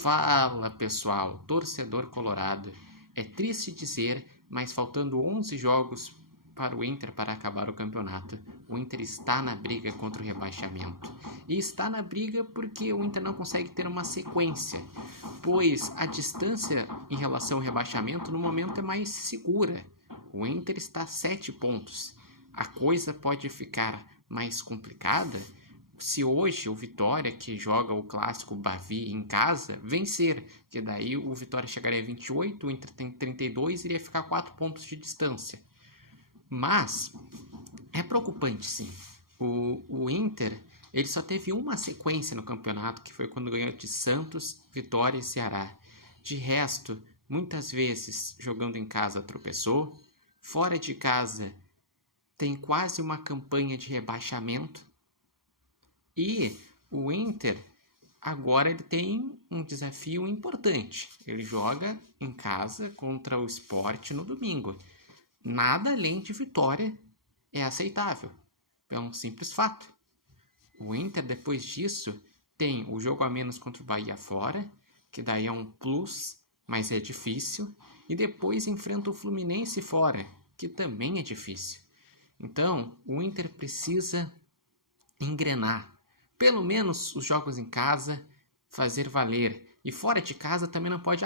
Fala pessoal, torcedor colorado. É triste dizer, mas faltando 11 jogos para o Inter para acabar o campeonato, o Inter está na briga contra o rebaixamento. E está na briga porque o Inter não consegue ter uma sequência, pois a distância em relação ao rebaixamento no momento é mais segura. O Inter está a 7 pontos. A coisa pode ficar mais complicada se hoje o Vitória, que joga o clássico Bavi em casa, vencer, que daí o Vitória chegaria a 28, o Inter tem 32 e iria ficar 4 pontos de distância. Mas é preocupante, sim. O Inter, ele só teve uma sequência no campeonato, que foi quando ganhou de Santos, Vitória e Ceará. De resto, muitas vezes jogando em casa tropeçou, fora de casa tem quase uma campanha de rebaixamento. E o Inter agora ele tem um desafio importante. Ele joga em casa contra o Sport no domingo. Nada além de vitória é aceitável, pelo um simples fato. O Inter, depois disso, tem o jogo a menos contra o Bahia fora, que daí é um plus, mas é difícil. E depois enfrenta o Fluminense fora, que também é difícil. Então, o Inter precisa engrenar. Pelo menos os jogos em casa, fazer valer. E fora de casa também não pode,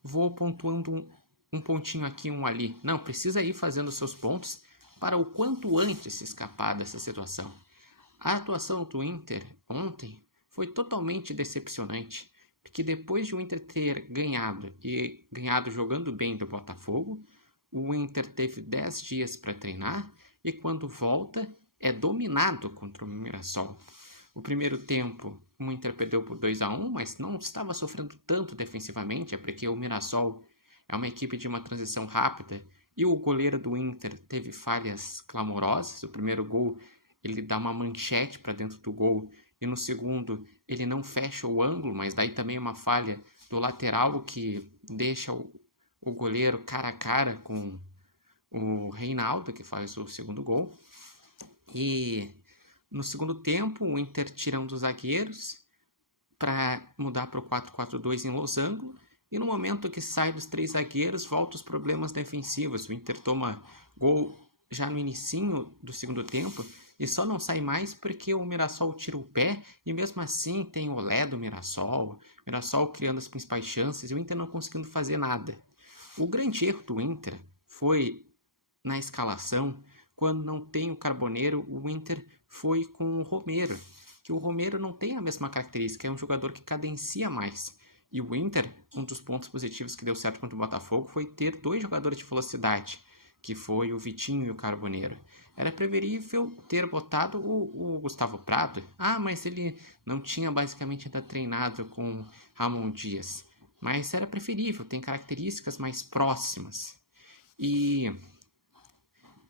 vou pontuando um pontinho aqui, um ali. Não, precisa ir fazendo seus pontos para o quanto antes se escapar dessa situação. A atuação do Inter ontem foi totalmente decepcionante, porque depois de o Inter ter ganhado, e ganhado jogando bem do Botafogo, o Inter teve 10 dias para treinar e quando volta é dominado contra o Mirassol. O primeiro tempo, o Inter perdeu por 2-1, mas não estava sofrendo tanto defensivamente, é porque o Mirassol é uma equipe de uma transição rápida e o goleiro do Inter teve falhas clamorosas. O primeiro gol, ele dá uma manchete para dentro do gol e no segundo ele não fecha o ângulo, mas daí também uma falha do lateral que deixa o goleiro cara a cara com o Reinaldo, que faz o segundo gol. E no segundo tempo, o Inter tira um dos zagueiros para mudar para o 4-4-2 em losango. E no momento que sai dos 3 zagueiros, volta os problemas defensivos. O Inter toma gol já no inicinho do segundo tempo e só não sai mais porque o Mirassol tira o pé e mesmo assim tem o Olé do Mirassol criando as principais chances e o Inter não conseguindo fazer nada. O grande erro do Inter foi na escalação. Quando não tem o Carboneiro, o Inter foi com o Romero, que o Romero não tem a mesma característica, é um jogador que cadencia mais. E o Inter, um dos pontos positivos que deu certo contra o Botafogo foi ter 2 jogadores de velocidade, que foi o Vitinho e o Carboneiro. Era preferível ter botado o Gustavo Prado. Mas ele não tinha basicamente ainda treinado com Ramon Dias. Mas era preferível, tem características mais próximas. E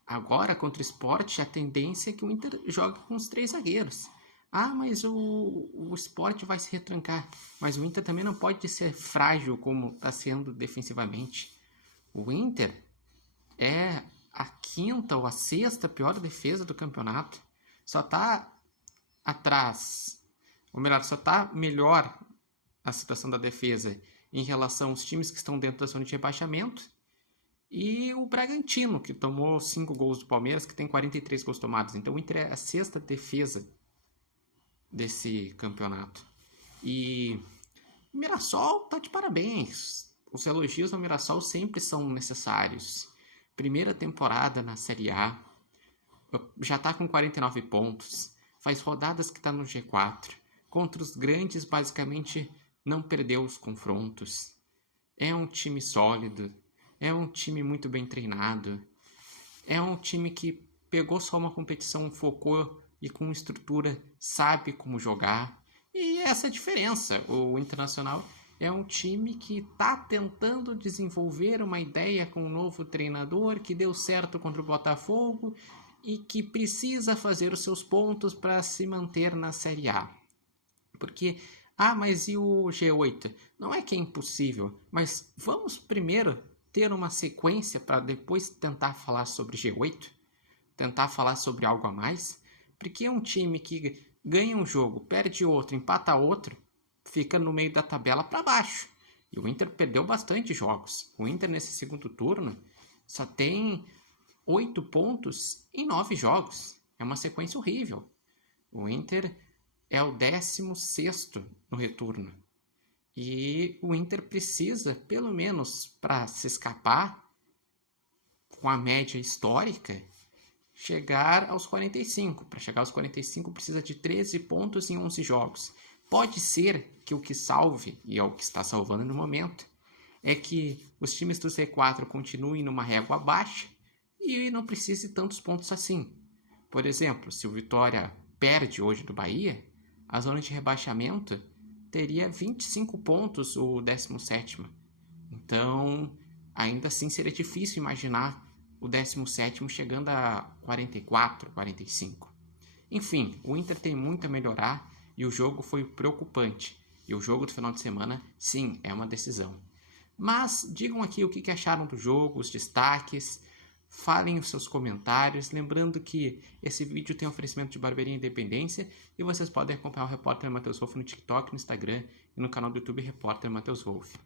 agora, contra o Sport, a tendência é que o Inter jogue com os 3 zagueiros. Mas o Sport vai se retrancar. Mas o Inter também não pode ser frágil como está sendo defensivamente. O Inter é a 5ª ou a 6ª pior defesa do campeonato. Só está atrás, ou melhor, só está melhor a situação da defesa em relação aos times que estão dentro da zona de rebaixamento. E o Bragantino, que tomou 5 gols do Palmeiras, que tem 43 gols tomados. Então o Inter é a 6ª defesa desse campeonato. E o Mirassol tá de parabéns. Os elogios ao Mirassol sempre são necessários. Primeira temporada na Série A, já tá com 49 pontos, faz rodadas que tá no G4. Contra os grandes, basicamente, não perdeu os confrontos. É um time sólido. É um time muito bem treinado. É um time que pegou só uma competição, focou e com estrutura sabe como jogar. E essa é a diferença. O Internacional é um time que está tentando desenvolver uma ideia com um novo treinador que deu certo contra o Botafogo e que precisa fazer os seus pontos para se manter na Série A. Porque, mas e o G8? Não é que é impossível, mas vamos primeiro ter uma sequência para depois tentar falar sobre G8, tentar falar sobre algo a mais, porque é um time que ganha um jogo, perde outro, empata outro, fica no meio da tabela para baixo. E o Inter perdeu bastante jogos. O Inter, nesse segundo turno, só tem 8 pontos em 9 jogos. É uma sequência horrível. O Inter é o 16º no retorno. E o Inter precisa, pelo menos para se escapar, com a média histórica, chegar aos 45. Para chegar aos 45 precisa de 13 pontos em 11 jogos. Pode ser que o que salve, e é o que está salvando no momento, é que os times do Z4 continuem numa régua baixa e não precise tantos pontos assim. Por exemplo, se o Vitória perde hoje do Bahia, a zona de rebaixamento teria 25 pontos o 17º. Então, ainda assim seria difícil imaginar o 17º chegando a 44, 45. Enfim, o Inter tem muito a melhorar e o jogo foi preocupante. E o jogo do final de semana, sim, é uma decisão. Mas digam aqui o que acharam do jogo, os destaques, falem os seus comentários. Lembrando que esse vídeo tem oferecimento de Barbearia Independência e vocês podem acompanhar o Repórter Matheus Wolff no TikTok, no Instagram e no canal do YouTube Repórter Matheus Wolff.